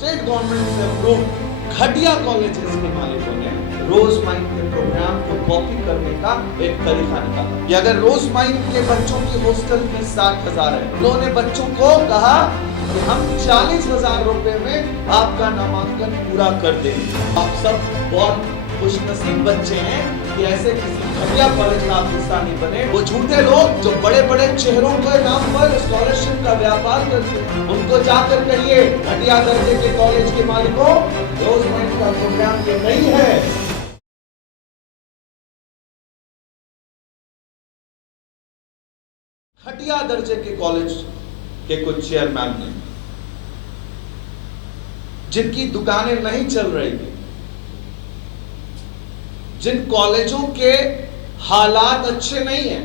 State government से approve घटिया colleges के मालिकों ने रोज माइंड के प्रोग्राम को कॉपी करने का एक तरीका निकाला कि अगर रोज माइंड के बच्चों की हॉस्टल फीस 60,000 है, उन्होंने बच्चों को कहा कि हम 40,000 रुपए में आपका नामांकन पूरा कर देंगे। आप सब बहुत खुशनसीब बच्चे हैं कि ऐसे किसी घटिया कॉलेज का आप हिस्सा नहीं बने। वो झूठे लोग जो बड़े बड़े चेहरों के नाम पर स्कॉलरशिप का व्यापार करते हैं, उनको जाकर कहिए घटिया दर्जे के कॉलेज के मालिकों, रोज माइंड का प्रोग्राम ये नहीं है। घटिया दर्जे के कॉलेज के कुछ चेयरमैन ने, जिनकी दुकानें नहीं चल रही थी, जिन कॉलेजों के हालात अच्छे नहीं हैं,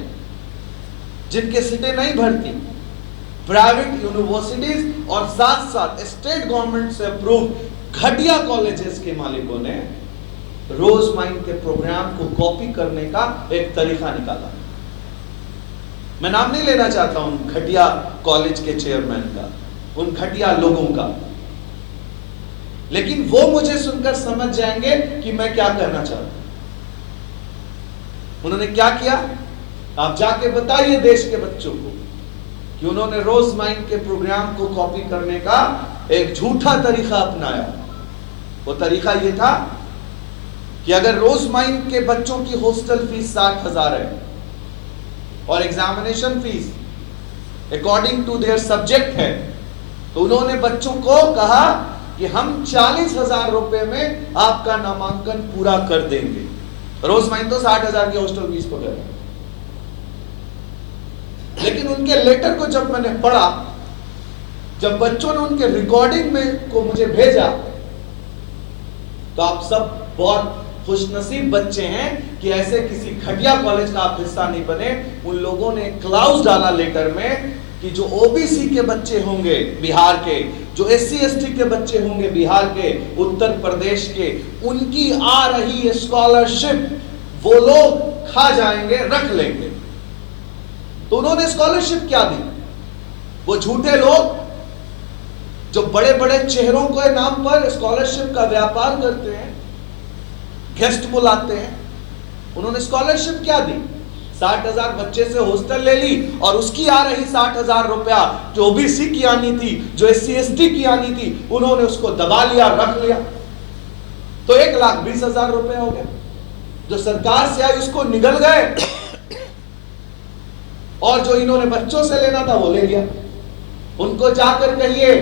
जिनके सीटें नहीं भरती, प्राइवेट यूनिवर्सिटीज और साथ साथ स्टेट गवर्नमेंट से अप्रूव घटिया कॉलेजेस के मालिकों ने रोज माइंड के प्रोग्राम को कॉपी करने का एक तरीका निकाला। मैं नाम नहीं लेना चाहता उन घटिया कॉलेज के चेयरमैन का, उन घटिया लोगों का, लेकिन वो मुझे सुनकर समझ जाएंगे कि मैं क्या कहना चाहता हूं। उन्होंने क्या किया, आप जाके बताइए देश के बच्चों को कि उन्होंने रोज माइंड के प्रोग्राम को कॉपी करने का एक झूठा तरीका अपनाया। वो तरीका ये था कि अगर रोज माइंड के बच्चों की हॉस्टल फीस 60,000 है और examination fees according to their subject है, तो उन्होंने बच्चों को कहा कि हम 40,000 रुपए में आपका नामांकन पूरा कर देंगे। रोज माइंड तो 60,000 की हॉस्टल फीस पकड़ है, लेकिन उनके लेटर को जब मैंने पढ़ा, जब बच्चों ने उनके रिकॉर्डिंग में को मुझे भेजा, तो आप सब बहुत खुशनसीब बच्चे हैं कि ऐसे किसी घटिया कॉलेज का आप हिस्सा नहीं बने। उन लोगों ने क्लाउज डाला लेटर में कि जो ओबीसी के बच्चे होंगे बिहार के, जो एससी एसटी के बच्चे होंगे बिहार के, उत्तर प्रदेश के, उनकी आ रही स्कॉलरशिप वो लोग खा जाएंगे, रख लेंगे। तो उन्होंने स्कॉलरशिप क्या दी? वो झूठे लोग जो बड़े बड़े चेहरों के नाम पर स्कॉलरशिप का व्यापार करते हैं, गेस्ट बुलाते हैं, उन्होंने स्कॉलरशिप क्या दी? 60,000 बच्चे से हॉस्टल ले ली और उसकी आ रही 60,000 रुपया जो ओबीसी की आनी थी, जो एससी एसटी की आनी थी, उन्होंने उसको दबा लिया, रख लिया। तो 1,20,000 रुपए हो गए जो सरकार से आई, उसको निगल गए, और जो इन्होंने बच्चों से लेना था वो ले लिया। उनको जाकर कहिए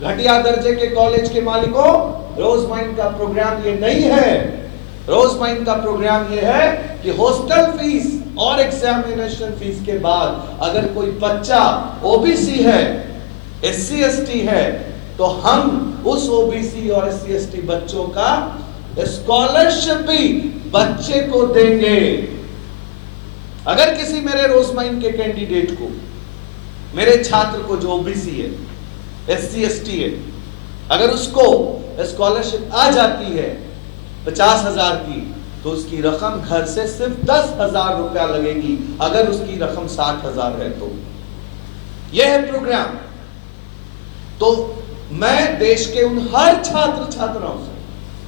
घटिया दर्जे के कॉलेज के मालिकों, रोज माइंड का प्रोग्राम ये नहीं है। रोज माइंड का प्रोग्राम ये है कि हॉस्टल फीस और एग्जामिनेशन फीस के बाद अगर कोई बच्चा ओबीसी है, एससी एसटी है, तो हम उस ओबीसी और एससी एसटी बच्चों का स्कॉलरशिप भी बच्चे को देंगे। अगर किसी मेरे रोज माइंड के कैंडिडेट को, मेरे छात्र को जो ओबीसी है, एससी एसटी है, अगर उसको स्कॉलरशिप आ जाती है 50,000 की, तो उसकी रकम घर से सिर्फ 10,000 रुपया लगेगी। अगर उसकी रकम 60,000 है तो यह है प्रोग्राम। तो मैं देश के उन हर छात्र छात्राओं से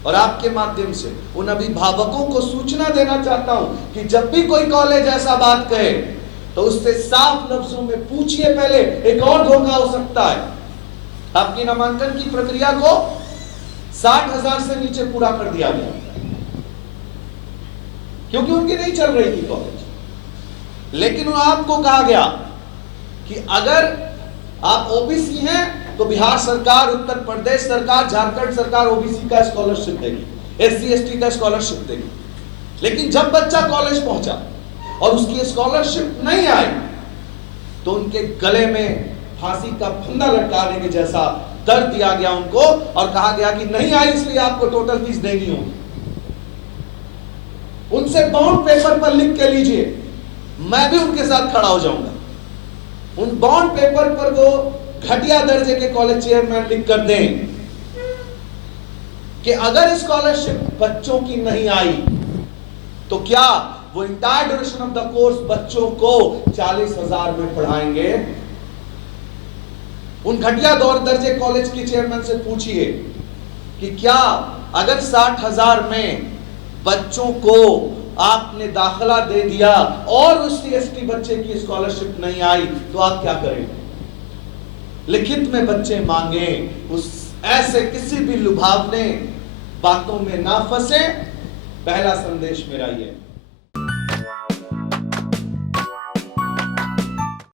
और आपके माध्यम से उन अभिभावकों को सूचना देना चाहता हूं कि जब भी कोई कॉलेज ऐसा बात कहे तो उससे साफ लफ्जों में पूछिए पहले, एक और धोखा हो सकता है। आपकी नामांकन की प्रक्रिया को 60,000 से नीचे पूरा कर दिया गया क्योंकि उनकी नहीं चल रही थी कॉलेज, लेकिन आपको कहा गया कि अगर आप ओबीसी हैं तो बिहार सरकार, उत्तर प्रदेश सरकार, झारखंड सरकार ओबीसी का स्कॉलरशिप देगी, एससी एसटी का स्कॉलरशिप देगी। लेकिन जब बच्चा कॉलेज पहुंचा और उसकी स्कॉलरशिप नहीं आई, तो उनके गले में फांसी का फंदा लटकाने के जैसा दर्द दिया गया उनको और कहा गया कि नहीं आई इसलिए आपको टोटल फीस देनी होगी। उनसे बॉन्ड पेपर पर लिख के लीजिए, मैं भी उनके साथ खड़ा हो जाऊंगा। उन बॉन्ड पेपर पर वो घटिया दर्जे के कॉलेज चेयरमैन लिख कर दें कि अगर स्कॉलरशिप बच्चों की नहीं आई तो क्या वो entire duration of the course बच्चों को 40,000 में पढ़ाएंगे? उन घटिया दर्जे कॉलेज के चेयरमैन से पूछिए कि क्या अगर 60,000 में बच्चों को आपने दाखिला दे दिया और उस SC बच्चे की स्कॉलरशिप नहीं आई तो आप क्या करेंगे? लिखित में बच्चे मांगे, उस ऐसे किसी भी लुभावने बातों में ना फंसे। पहला संदेश मेरा ये।